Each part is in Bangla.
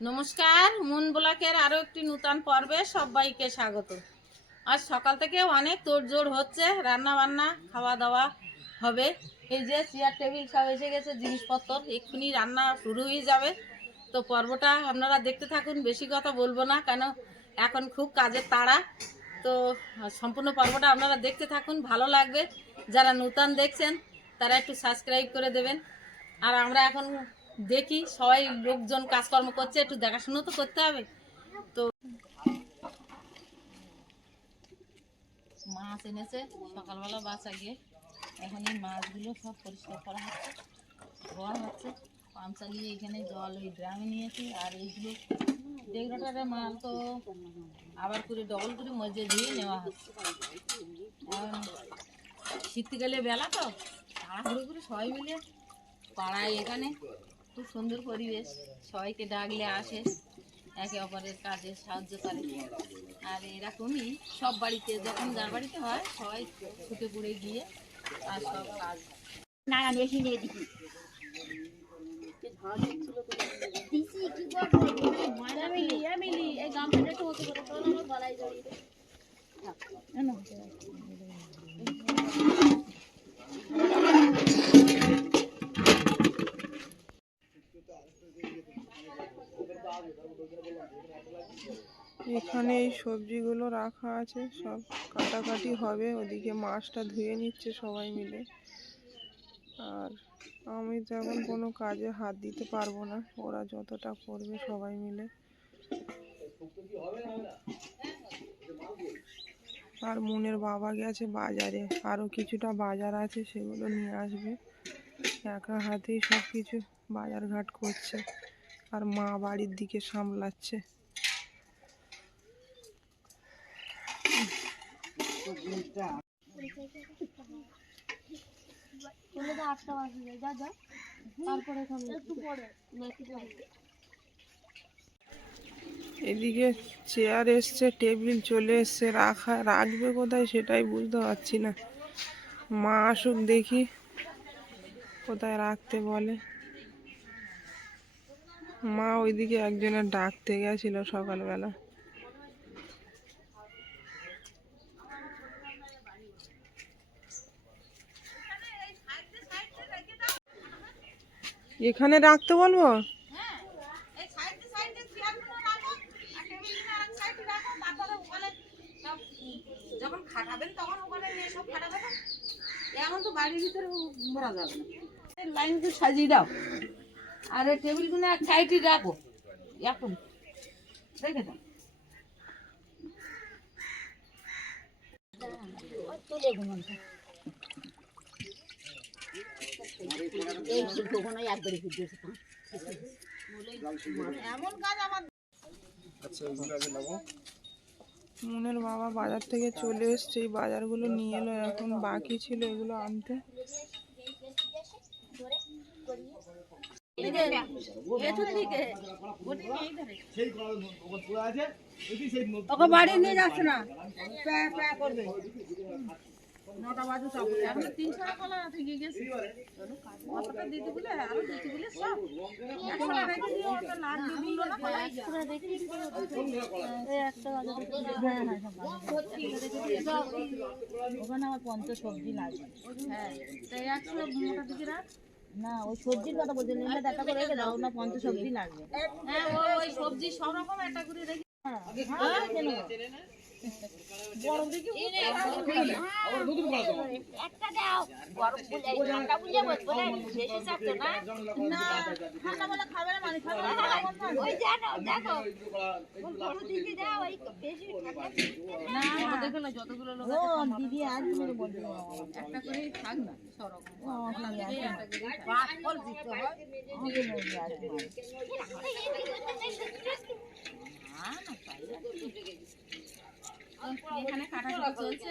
নমস্কার, মুন ব্লকের আরো একটি নূতন পর্বে সবাইকে স্বাগত। আজ সকাল থেকে অনেক তোড়জোড় হচ্ছে, রান্না বান্না খাওয়া দাওয়া হবে। এই যে চেয়ার টেবিল সব এসে গেছে, জিনিসপত্র এক্ষুনি রান্না শুরু হয়ে যাবে। তো পর্বটা আপনারা দেখতে থাকুন, বেশি কথা বলবো না, কেন এখন খুব কাজের তাড়া। তো সম্পূর্ণ পর্বটা আপনারা দেখতে থাকুন, ভালো লাগবে। যারা নূতন দেখছেন তারা একটু সাবস্ক্রাইব করে দেবেন। আর আমরা এখন দেখি সবাই লোকজন কাজকর্ম করছে, একটু দেখাশুনো তো করতে হবে। তো মাছ এনেছে সকালবেলা বাসা গিয়ে, এখন এই মাছগুলো সব পরিষ্কার করা হচ্ছে, ধোয়া হচ্ছে। পাম্প চালিয়ে এখানে জল ওই ড্রামে নিয়েছি। আর এইগুলো ডেগরাটারে মাল তো আবার করে ডবল করে মজে দিয়ে নেওয়া হচ্ছে। শীতকালে বেলা তো তাড়াহুড়ো করে সবাই মিলে পাড়ায়, এখানে খুব সুন্দর পরিবেশ, সবাইকে ডাকলে আসে, একে অপরের কাজে সাহায্য করে। আর এরকমই সব বাড়িতে, যখন যার বাড়িতে হয় সবাই ছুটে পড়ে গিয়ে আর সব কাজ না বেশি নিয়ে দিচ্ছি। এখানে এই সবজিগুলো রাখা আছে, সব কাটাকাটি হবে। ওদিকে মাছটা ধুয়ে নিচ্ছে সবাই মিলে। আর আমি তেমন কোনো কাজে হাত দিতে পারবো না, ওরা যতটা করবে সবাই মিলে। আর মুনের বাবা গেছে বাজারে, আরো কিছুটা বাজার আছে, সেগুলো নিয়ে আসবে। একা হাতেই সব কিছু বাজার ঘাট করছে, আর মা বাড়ির দিকে সামলাচ্ছে। এদিকে চেয়ার এসছে, টেবিল চলে এসছে, রাখবে কোথায় সেটাই বুঝতে পারছি না। মা আসুক দেখি কোথায় রাখতে বলে। মা ওইদিকে একজনের ডাকতে গেছিল সকালবেলা। এখানে রাখতে বলবো? যখন খাটাবেন তখন ওখানে নিয়ে সব খাটাবে না, এখন তো বাড়ির ভিতরে ভরা যাবে না। লাইনগুলো সাজিয়ে দাও, আর এই টেবিলগুলো এক সাইডে রাখো। এখন দেখে দাও, এমন কাজ আমার। মুনের বাবা বাজার থেকে চলে এসছে, এই বাজারগুলো নিয়ে এলো। এখন বাকি ছিল এগুলো আনতে। বাড়ি নিয়ে যাচ্ছে না, করবে 9টা বাজে সব। এখন 300 টাকা থেকে গেছে, কতটা দিতে বলে আরো দিতে বলে সব 100 টাকা রেখে দিও। ওটা লাল দিল না, পুরো রেখে দিতে এই একটা বাজে। হ্যাঁ হ্যাঁ, ওখানে আমার 50 সবজি লাগবে। হ্যাঁ, তাই 100 মোটা দিকে রাখ না। ওই সবজির কথা বলছি, নিলে একটা করে রেখে দাও না, 50 সবজি লাগবে। হ্যাঁ, ওই সবজি সব রকম একটা করে রেখে। হ্যাঁ বড় দেখি একটা দাও, গরম বুঝে ঠান্ডা বুঝে বলবো না, বেশি চাপতো না। না ঠান্ডা বলে খাবে না, মানে খাবে না। ওই জানো দেখো বড় দিকে দাও, ওই বেশি ঠান্ডা না দেখো না। যতগুলো লোক আছে ও দিদি আজ মেরে বলবে একটা করেই থাক না, সব রকম একটা করে বাস ফল দিতে হয়। আমাকে বলবে আজ এখানে কাটাকুটি চলছে,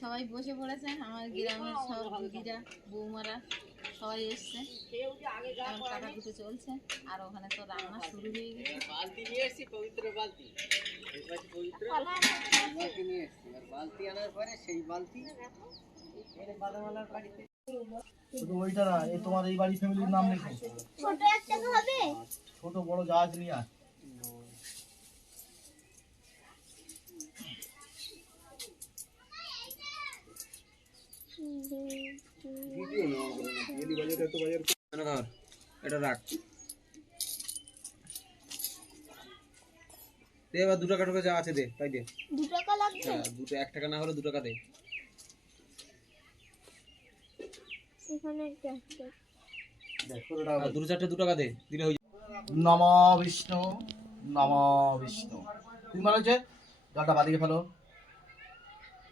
সবাই বসে পড়েছে। আমার গ্রামের সব দিদিরা বৌমারা সবাই এসছে, কাটাকুটি চলছে। আর ওখানে তো রান্না শুরু হয়ে গেছে। বালতি নিয়ে এসেছি, পবিত্র বালতি বালতি আনার পরে সেই বালতি বাদামালার বাড়িতে শুধু ওইটা না, এই তোমার এই বাড়ি ফ্যামিলির নাম লেখো। ছোট একটা হবে। ছোট বড় জাহাজ নিয়ে আস। এটা রাখ দে, এবার 2 টাকা যা আছে দে, তাই দে। 2 টাকা লাগবে। হ্যাঁ, 1 টাকা না হলে 2 টাকা দে। এখানে একটা আছে। আর 2-4টে 2 টাকা দে, দিলে হয়ে নম বিষ্ণু, নম বিষ্ণু। তুমি মানে হচ্ছে জলটা বাদিকে ফেলো,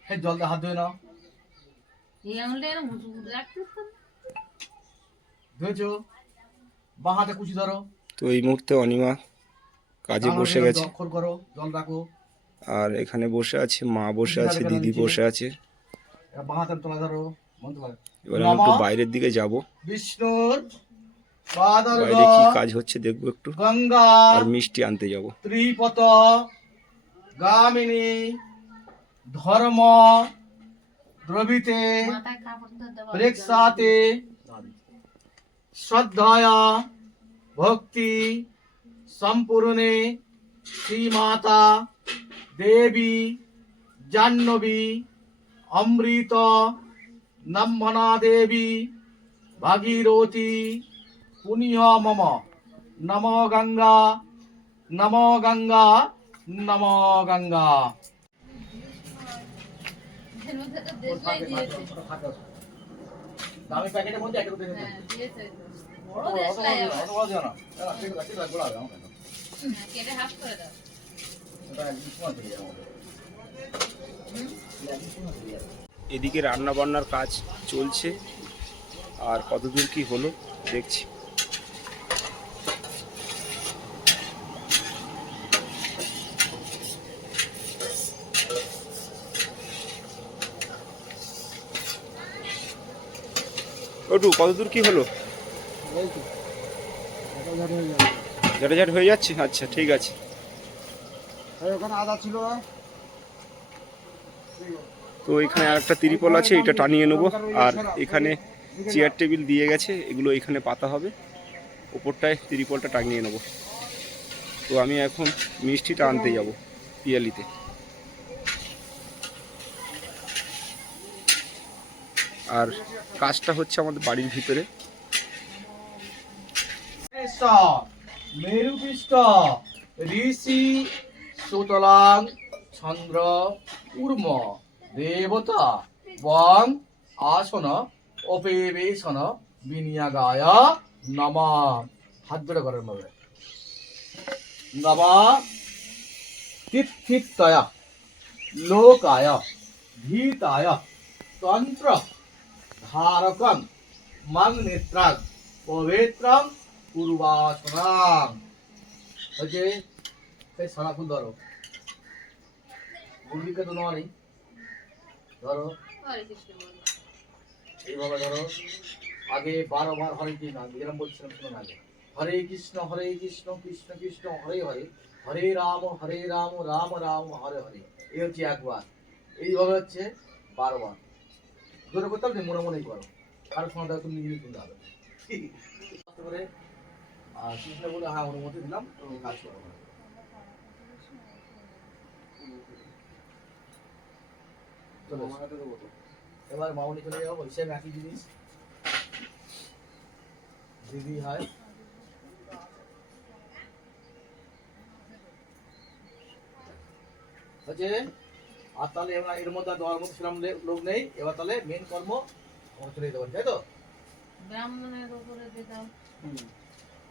সেই জল দিয়ে হাত ধুয়ে নাও। এই আঙুলটা এরকম রাখছিস তো? ধুয়েছো, বাঁ হাতে কুচি ধরো, তো এই মুহূর্তে অনিমা কাজে ডান বসে হাতে গেছে, অক্ষর করো, জল রাখো। আর এখানে বসে আছে মা, বসে আছে দিদি, বসে আছে। এবার বাঁ হাতে তোলা ধরো, মন্ত্র পড়ো। এবার আমি একটু বাইরের দিকে যাব, বিষ্ণুর পাদর্গ বাইরে কি কাজ হচ্ছে দেখবো একটু, গঙ্গা আর মিষ্টি আনতে যাব। ত্রিপত গামিনী ধর্ম দ্রবিতে মাথায় কাপড় তো দেওয়া প্রেক্ষাতে শ্রদ্ধায়া ভক্তি সম্পূর্ণে শ্রীমাতা দেবী জাহ্নবী অমৃত নম্মনা দেবী ভাগীরথী পুনিহ মম নম গঙ্গা, নম গঙ্গা, নম গঙ্গা। এর মধ্যে তো দেশলাই দিয়েছে। দামি প্যাকেটের মধ্যে একটা করে হ্যাঁ, দিয়েছে। বড় দেশলাই আবার। অত বড় দিও না, ঠিক আছে, ঠিক আছে, গোলা দাও। কেটে হাফ করে দাও। এটা একদম সময় চলে যাবে আমাদের। এদিকে রান্না বান্নার কাজ চলছে, আর কতদূর কি হলো দেখছি। ওটু কতদূর কি হলো? ঝাঁটাঝাট হয়ে যাচ্ছে, আচ্ছা ঠিক আছে। ওখানে আদা ছিল না, তো এখানে আরেকটা ত্রিপল আছে, এটা টানিয়ে নেবো। আর এখানে চেয়ার টেবিল দিয়ে গেছে, এগুলো এখানে পাতা হবে, ওপরটায় ত্রিপলটা টাঙিয়ে নেবো। তো আমি এখন মিষ্টিটা আনতে যাব পিয়ালিতে। আর কাজটা হচ্ছে আমাদের বাড়ির ভিতরে। মেরুপৃষ্ঠ ঋষি সুতলাং চন্দ্র কূর্ম দেবতা বং আসন অপেবেশন বিনিয়োগায় নমঃ। হাত ধরে করেন ভাবে নম তিথিতয়া লোকায় ভীতায় তন্ত্র ধারকং মং নেত্রাং পবিত্রং পূর্বাসনাং। হচ্ছে সেই সারাক্ষণ ধরো, গুরুদিকে তো নেওয়া নেই, ধরো হরে কৃষ্ণ বলো। এইভাবে ধরো। আগে 12 বার হরে কৃষ্ণ, যেরকম বলছিলাম শুনুন আগে, হরে কৃষ্ণ কৃষ্ণ কৃষ্ণ হরে হরে, হরে রাম রাম রাম হরে হরে। এই হচ্ছে একবার, এইভাবে হচ্ছে 12 বার। জোরে করতে হবে, মনে মনেই করো, কারো শোনা তুমি নিজে শুনতে হবে। করে আর কৃষ্ণ বলে হ্যাঁ অনুমতি দিলাম, তুমি কাজ করো। চলো এবার মামনি চলে যাবো, সেম একই জিনিস, দিদি হয়। হচ্ছে আর তাহলে এবার এর মধ্যে দেওয়ার মতো সেরকম লোক নেই। এবার তাহলে মেন কর্ম আমার চলে যেতে পারি, তাই তো? ব্রাহ্মণের উপরে দিয়ে দাও।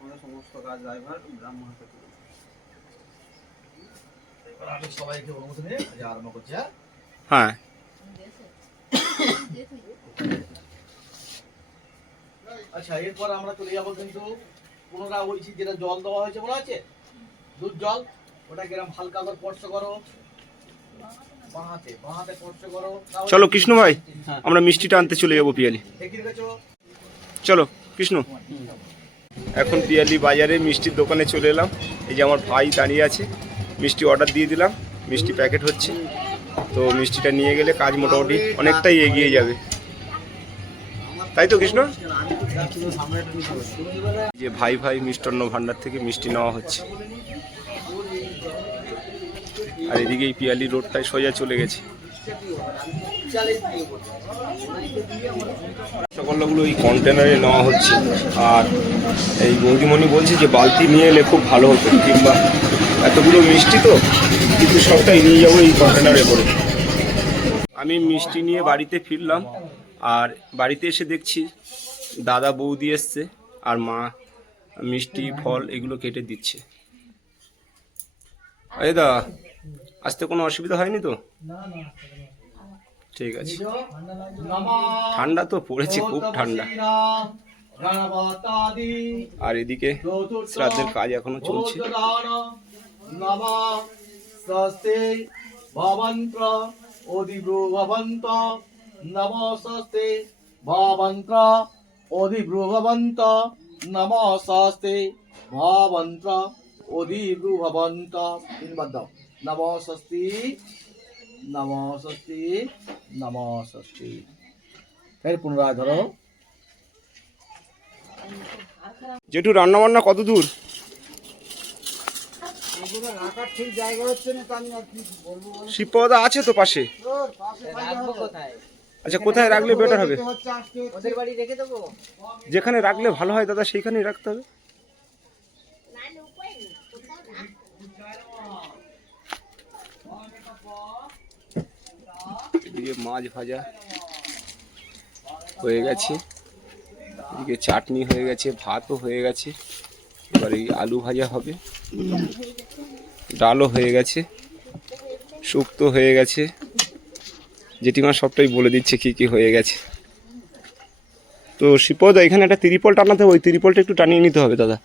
আমরা সমস্ত কাজ ড্রাইভার ব্রাহ্মণ হাতে তুলে। এবার আমি সবাইকে অনুমতি নিয়ে আজ আরম্ভ করছি। হ্যাঁ হ্যাঁ, আচ্ছা, এরপর আমরা চলে যাবো কিন্তু পুনরায় বলছি, যেটা জল দেওয়া হয়েছে বলা আছে দুধ জল, ওটা কিরম হালকা করে স্পর্শ করো, বাঁ হাতে স্পর্শ করো। চলো কৃষ্ণ ভাই, আমরা মিষ্টিটা আনতে চলে যাবো পিয়ালি। দেখি রেখেছো? চলো কৃষ্ণ। এখন পিয়ালি বাজারে মিষ্টির দোকানে চলে এলাম। এই যে আমার ভাই দাঁড়িয়ে আছে, মিষ্টি অর্ডার দিয়ে দিলাম, মিষ্টি প্যাকেট হচ্ছে। তো মিষ্টিটা নিয়ে গেলে কাজ মোটামুটি অনেকটাই এগিয়ে যাবে। তাই তো কৃষ্ণ? যে ভাই ভাই মিষ্টান্ন ভান্ডার থেকে মিষ্টি নেওয়া হচ্ছে, আর এদিকে এই পিয়ালি রোডটায় সোজা চলে গেছে। রসগোল্লাগুলো এই কন্টেনারে নেওয়া হচ্ছে, আর এই বৌদিমণি বলছে যে বালতি নিয়ে এলে খুব ভালো হতো, কিংবা এতগুলো মিষ্টি তো কিন্তু সবটাই নিয়ে যাবো এই কন্টেনারে করে। আমি মিষ্টি নিয়ে বাড়িতে ফিরলাম, আর বাড়িতে এসে দেখছি দাদা বৌদি এসছে আর মা মিষ্টি ফল এগুলো কেটে দিচ্ছে। এই দা, আসতে কোনো অসুবিধা হয়নি তো? ঠিক আছে। ঠান্ডা তো পড়েছে, খুব ঠান্ডা। আর এদিকে শ্রাদ্ধের কাজ এখনো চলছে। নমস্তে ভবন্ত অধিব্রুভবন্ত নমস্তে ভবন্ত অধিব্রুভবন্ত। তিনবার দাও। নমস্তি নমস্তি নমস্তি। ফের পুনরায় ধরো। জেঠু রান্না বান্না কত দূর? শিবপদা আছে তো পাশে? আচ্ছা, কোথায় রাখলে বেটার হবে? যেখানে রাখলে ভালো হয় দাদা সেইখানেই রাখতে হবে। এদিকে মাছ ভাজা হয়ে গেছে, এদিকে চাটনি হয়ে গেছে, ভাতও হয়ে গেছে, এবার এই আলু ভাজা হবে, ডালও হয়ে গেছে, শুক্তো হয়ে গেছে। জেঠিমা সবটাই বলে দিচ্ছে কি কি হয়ে গেছে। তো শিবদা, এখানে একটা ত্রিপল টানাতে হবে, ওই ত্রিপলটা একটু টানিয়ে নিতে হবে দাদা,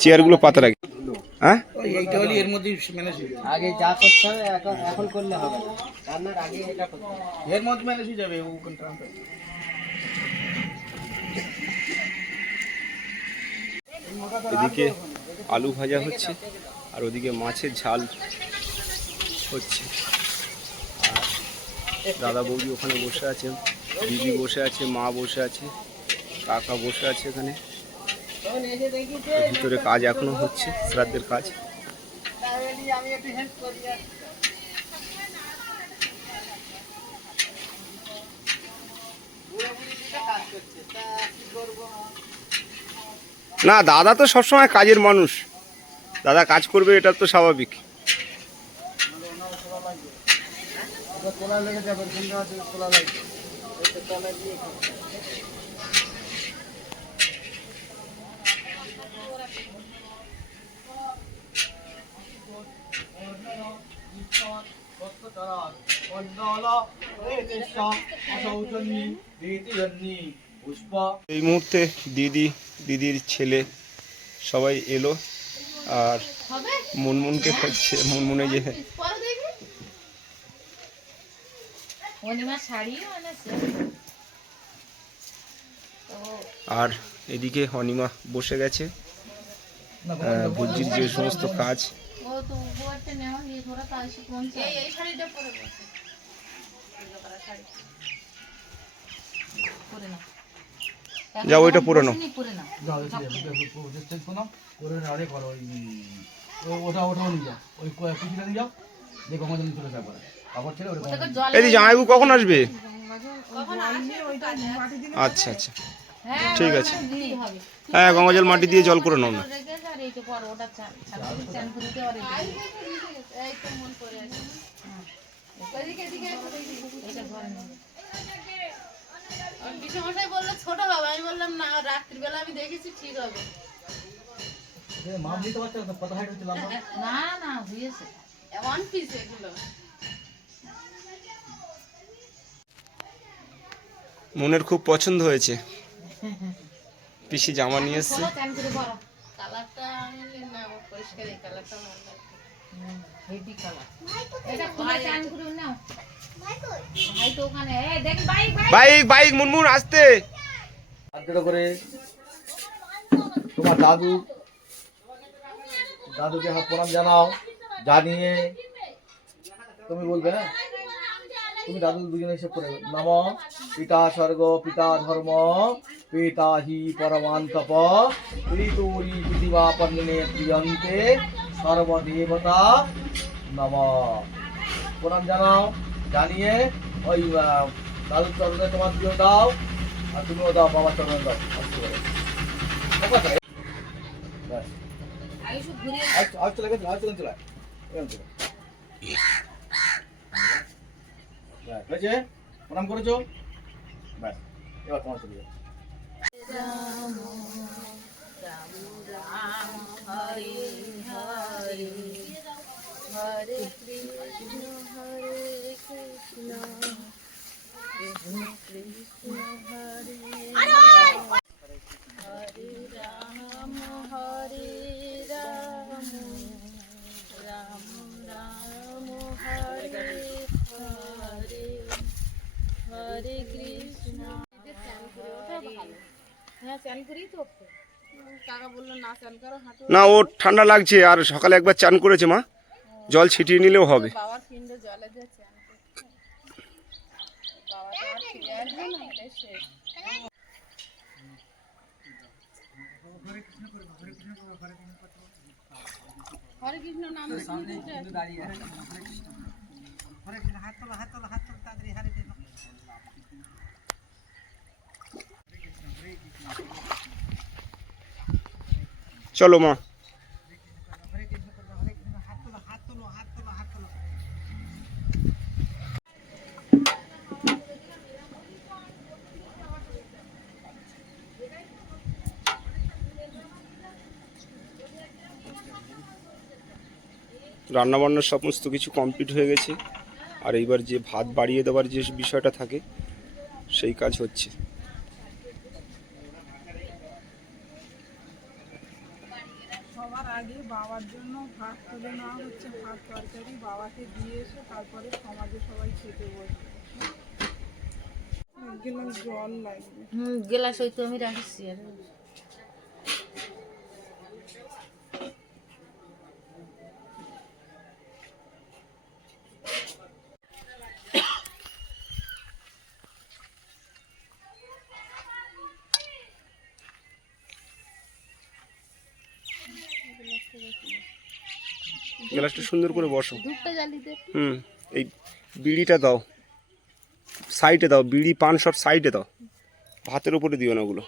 চেয়ারগুলো পাতা রাখি। হ্যাঁ, আগে যা করতে হবে এখন করলে হবে, রান্নার আগে এটা করতে হবে, এর মধ্যে ম্যানেজ হয়ে যাবে। এদিকে আলু ভাজা হচ্ছে, আর ওদিকে মাছের ঝাল হচ্ছে। আর দাদা বৌদি ওখানে বসে আছেন, দিদি বসে আছে, মা বসে আছে, কাকা বসে আছে এখানে। ভিতরে কাজ এখনো হচ্ছে, শ্রাদ্ধের কাজ। না, দাদা তো সবসময় কাজের মানুষ, দাদা কাজ করবে, এটা তো স্বাভাবিক। এই মুহূর্তে দিদির ছেলে সবাই এলো, আর মুনমুনকে খুঁজছে। মুনমুনে যে আর এদিকে অনিমা বসে গেছে, ভুজির যে সমস্ত কাজ। যাও, ওইটা পরে নাও। এই জামাইবু কখন আসবে? আচ্ছা আচ্ছা, ঠিক আছে। হ্যাঁ, গঙ্গা জল মাটি দিয়ে জল করে নাও না। বললো ছোট হবে, আমি বললাম না, রাত্রিবেলা আমি দেখেছি ঠিক হবে। না না, হয়েছে ওয়ান পিস এগুলো। মনের খুব পছন্দ হয়েছে, পিসি জামা নিয়ে এসছে। কালারটা না পরিষ্কার, এই কালারটা ভালো লাগে, হেভি কালার। এটা খুলে চান করে নাও ভাই, তো ওখানে এই দেখ বাইক বাইক মুনমুন আসতে। আজকে করে তোমার দাদুকে হাত প্রণাম জানাও, জানিয়ে তুমি বলবে। হ্যাঁ, তুমি দাদু দুজনে এসে করে নম পিতা স্বর্গ পিতা ধর্ম পিতা হি পরমান্তপ ঋতুরি পৃথিবা পর্ণে প্রিয়ন্তে সর্বদেবতা নম। প্রণাম জানাও, জানিয়ে ওই দাদুর চরণে তোমার দিও দাও, আর তুমিও দাও বাবার চরণে দাও। চলে গেছে, চলে হয়েছে, প্রণাম করেছো, ব্যাস এবার তোমার চলে যাবে। রাম রাম রাম হরে হরে হরে কৃষ্ণ হরে কৃষ্ণ কৃষ্ণ কৃষ্ণ হরে হরে রাম হরে রাম রাম রাম হরে হরে হরে কৃষ্ণ। হ্যাঁ চান করি তো, কাকা বললো না চান করো, হাঁটো। না, ও ঠান্ডা লাগছে, আর সকালে একবার চান করেছে মা, জল ছিটিয়ে নিলেও হবে। বাবার পিণ্ডে জলে দিয়ে চান করতে, বাবা তো আর ফিরে আসবে না, এটাই শেষ। হরে কৃষ্ণ নাম চলো মা। রান্নাবান্নার সমস্ত কিছু কমপ্লিট হয়ে গেছে, আর এইবার যে ভাত বাড়িয়ে দেওয়ার যে বিষয়টা থাকে সেই কাজ হচ্ছে। সবার আগে বাবার জন্য ভাত তুলে নেওয়া হচ্ছে, ভাত তরকারি বাবাকে দিয়ে এসে তারপরে সমাজে সবাই খেতে বসবে। এক গ্লাস জল লাগবে। গেলাস হয়তো আমি রাখছি আর গ্লাসটা সুন্দর করে বসো। ধূপটা জ্বালিতে। এই বিড়িটা দাও, সাইডে দাও, বিড়ি পান সব সাইডে দাও, ভাতের উপরে দিও না ওগুলো।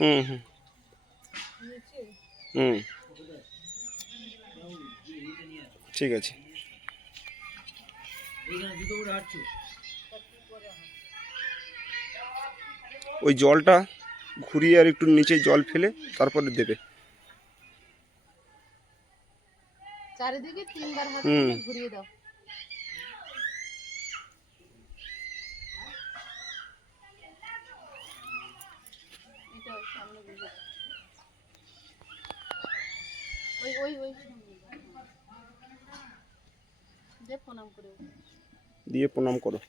হুম হুম হুম ঠিক আছে। ওই জলটা ঘুরিয়ে আর একটু নিচে জল ফেলে তারপরে দেবে। চারিদিকে 3 বার হাত হুম। দিয়ে ঘুরিয়ে দাও। এটা ওই সামনে দিকে। ওই যে প্রণাম করে দিয়ে প্রণাম করো।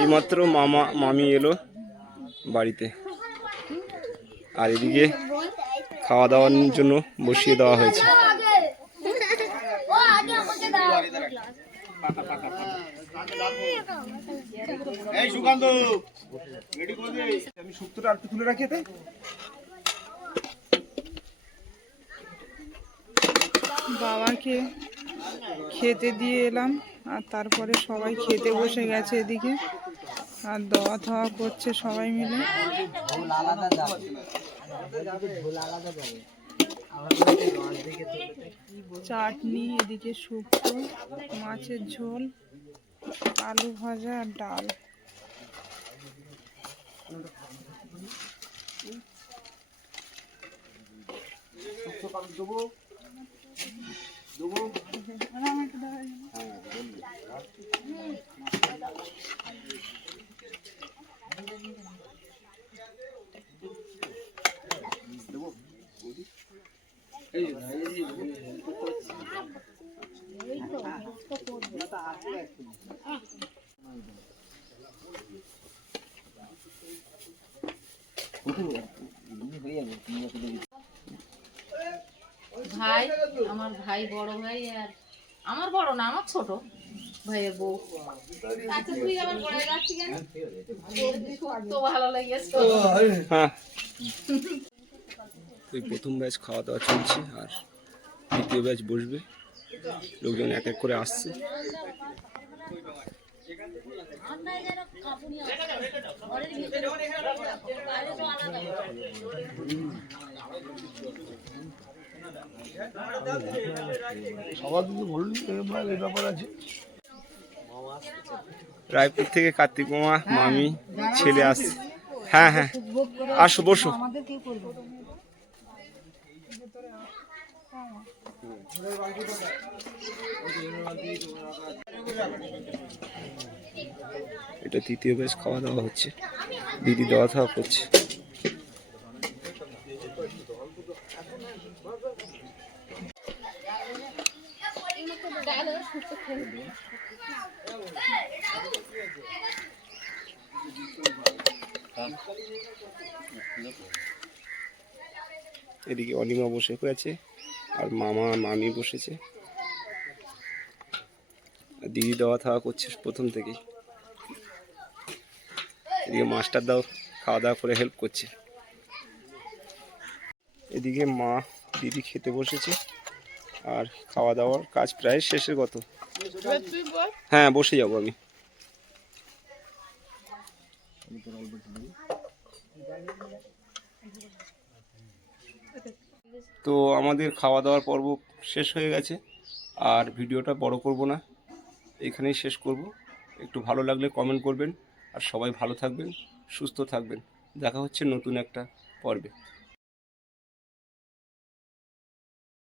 এইমাত্র মামা মামি এলো বাড়িতে, আর এদিকে খাওয়া দাওয়ার জন্য বসিয়ে দেওয়া হয়েছে। আমি শুক্তোটা আর তুলে রাখি। বাবাকে খেতে দিয়ে এলাম, আর তারপরে সবাই খেতে বসে গেছে এদিকে, আর দাওয়া থাওয়া করছে সবাই মিলে। চাটনি, এদিকে শুক্তো, মাছের ঝোল, আলু ভাজা আর ডাল। ভাই, আমার ভাই, বড় ভাই, আর আমার বড় না, আমার ছোট ভাইয়ের বউ। আচ্ছা তুই আবার পড়ে যাচ্ছি কেন? তো ভালো লেগেছে। হ্যাঁ, ওই প্রথম ব্যাচ খাওয়া দাওয়া চলছে আর দ্বিতীয় ব্যাচ বসবে। লোকজন এক এক করে আসছে। রায়পুর থেকে কার্তিক মামা, মামি, ছেলে আসছে। হ্যাঁ হ্যাঁ, আসো বসো। এটা তৃতীয় ব্যাচ খাওয়া দাওয়া হচ্ছে, দিদি দেওয়া থাওয়া করছে। এদিকে অনিমা বসে আছে আর মামা মামি বসেছে। আর দিদি দেওয়া থাওয়া করছে প্রথম থেকেই। এদিকে মাস্টার দাও খাওয়া দাওয়া করে হেল্প করছে। এদিকে মা দিদি খেতে বসেছে আর খাওয়া দাওয়ার কাজ প্রায় শেষের গত। হ্যাঁ, বসে যাবো আমি। তো আমাদের খাওয়া দাওয়ার পর্ব শেষ হয়ে গেছে আর ভিডিওটা বড় করব না, এখানেই শেষ করব। একটু ভালো লাগলে কমেন্ট করবেন আর সবাই ভালো থাকবেন, সুস্থ থাকবেন। দেখা হচ্ছে নতুন একটা পর্বে।